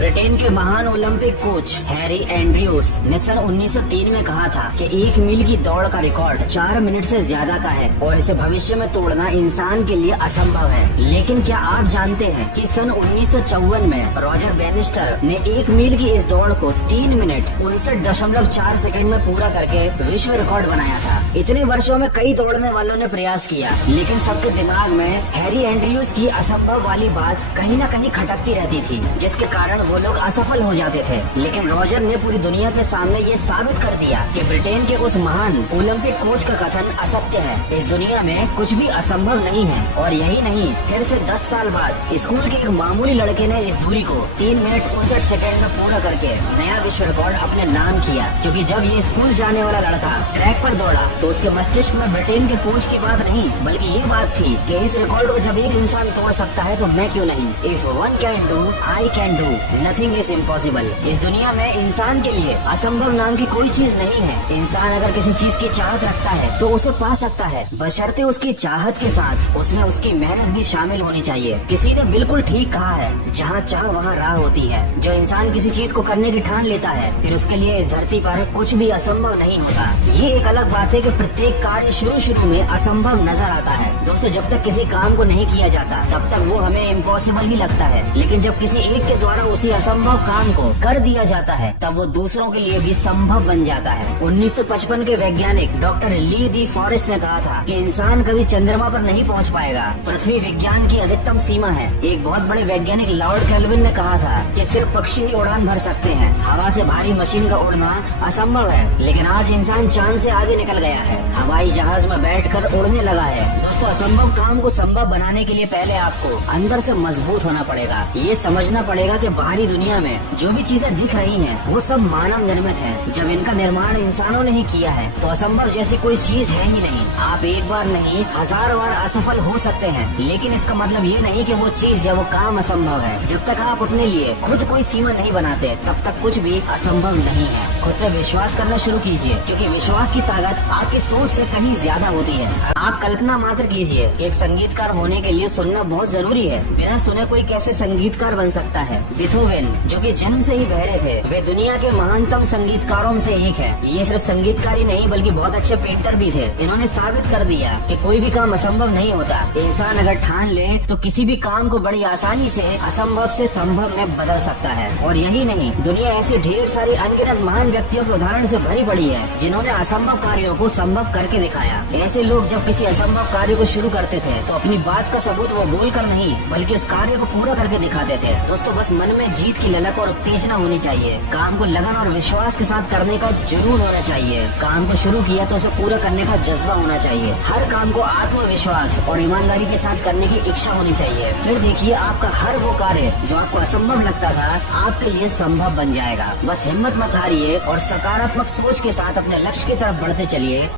Britain के महान Olympic coach Harry Andrews ने सन 1903 में कहा था कि 1 मील की दौड़ का रिकॉर्ड 4 मिनट से ज्यादा का है और इसे भविष्य में तोड़ना इंसान के लिए असंभव है। लेकिन क्या आप जानते हैं कि सन 1954 में रॉजर बैनिस्टर ने 1 मील की इस दौड़ को 3 मिनट 59.4 सेकंड में पूरा करके विश्व रिकॉर्ड बनाया था। इतने वर्षों में कई दौड़ने वालों ने प्रयास किया, लेकिन सबके दिमाग में हैरी एंड्रयूज की असंभव वाली बात कहीं न कहीं खटकती रहती थी, जिसके कारण वो लोग असफल हो जाते थे। लेकिन रॉजर ने पूरी दुनिया के सामने ये साबित कर दिया कि ब्रिटेन के उस महान ओलंपिक कोच का कथन असत्य है। इस दुनिया में कुछ भी असंभव नहीं है। और यही नहीं, फिर से 10 साल बाद स्कूल के एक मामूली लड़के ने इस दूरी को 3 मिनट 59 सेकंड में पूरा करके नया विश्व रिकॉर्ड अपने नाम किया। क्योंकि जब ये स्कूल जाने वाला लड़का ट्रैक पर दौड़ा तो उसके मस्तिष्क में ब्रिटेन के कोच की बात नहीं, बल्कि ये बात थी कि इस रिकॉर्ड को जब एक इंसान तोड़ सकता है तो मैं क्यों नहीं। If one can do, I can do, nothing is impossible. इस दुनिया में इंसान के लिए असंभव नाम की कोई चीज नहीं है। इंसान अगर किसी चीज की चाहत रखता है तो उसे पा सकता है, बशर्ते उसकी चाहत के साथ उसमें उसकी मेहनत भी शामिल होनी चाहिए। किसी ने बिल्कुल ठीक कहा है, जहाँ चाह वहाँ राह होती है। जो इंसान किसी चीज को करने की ठान लेता है, फिर उसके लिए इस धरती पर कुछ भी असंभव नहीं होता। ये एक अलग बात है कि प्रत्येक कार्य शुरू में असंभव नजर आता है। दोस्तों, जब तक किसी काम को नहीं किया जाता तब तक वो हमें इम्पॉसिबल ही लगता है, लेकिन जब किसी एक के द्वारा उसी असंभव काम को कर दिया जाता है तब वो दूसरों के लिए भी संभव बन जाता है। 1955 के वैज्ञानिक डॉक्टर ली दी फॉरेस्ट ने कहा था कि इंसान कभी चंद्रमा पर नहीं पहुंच पाएगा, पृथ्वी विज्ञान की अधिकतम सीमा है। एक बहुत बड़े वैज्ञानिक लॉर्ड केल्विन ने कहा था कि सिर्फ पक्षी ही उड़ान भर सकते हैं, हवा से भारी मशीन का उड़ना असंभव है। लेकिन आज इंसान चांद से आगे निकल गया है, हवाई जहाज में बैठकर उड़ने लगा है। दोस्तों, असंभव काम को संभव बनाने के लिए पहले आपको अंदर से मजबूत होना पड़ेगा। ये समझना पड़ेगा कि बाहरी दुनिया में जो भी चीजें दिख रही हैं, वो सब मानव निर्मित है। जब इनका निर्माण इंसानों ने ही किया है तो असंभव जैसी कोई चीज है ही नहीं। आप एक बार नहीं 1000 बार असफल हो सकते हैं, लेकिन इसका मतलब ये नहीं कि वो चीज या वो काम असंभव है। जब तक आप अपने लिए खुद कोई सीमा नहीं बनाते तब तक कुछ भी असंभव नहीं है। खुद पे विश्वास करना शुरू कीजिए, क्योंकि विश्वास की ताकत आपकी सोच से कहीं ज्यादा होती है। आप कल्पना मात्र कीजिए कि एक संगीतकार होने के लिए सुनना बहुत जरूरी है। बिना सुने कोई कैसे संगीतकार बन सकता है। बीथोवेन, जो कि जन्म से ही बहरे थे, वे दुनिया के महानतम संगीतकारों में से एक है। ये सिर्फ संगीतकार ही नहीं बल्कि बहुत अच्छे पेंटर भी थे। इन्होंने साबित कर दिया कि कोई भी काम असंभव नहीं होता। इंसान अगर ठान ले तो किसी भी काम को बड़ी आसानी से असंभव से संभव में बदल सकता है। और यही नहीं, दुनिया ऐसी ढेर सारी अनगिनत महान व्यक्तियों के उदाहरण से भरी पड़ी है, जिन्होंने असंभव कार्यों को संभव करके दिखाया। ऐसे लोग जब किसी असंभव कार्य को शुरू करते थे तो अपनी बात का सबूत वो बोल कर नहीं बल्कि उस कार्य को पूरा करके दिखाते थे। दोस्तों, बस मन में जीत की ललक और उत्तेजना होनी चाहिए। काम को लगन और विश्वास के साथ करने का जुनून होना चाहिए। काम को शुरू किया तो उसे पूरा करने का जज्बा होना चाहिए। हर काम को आत्मविश्वास और ईमानदारी के साथ करने की इच्छा होनी चाहिए। फिर देखिए, आपका हर वो कार्य जो आपको असंभव लगता था आपके लिए संभव बन जाएगा। बस हिम्मत मत हारिए और सकारात्मक सोच के साथ अपने लक्ष्य की तरफ बढ़ते चलिए।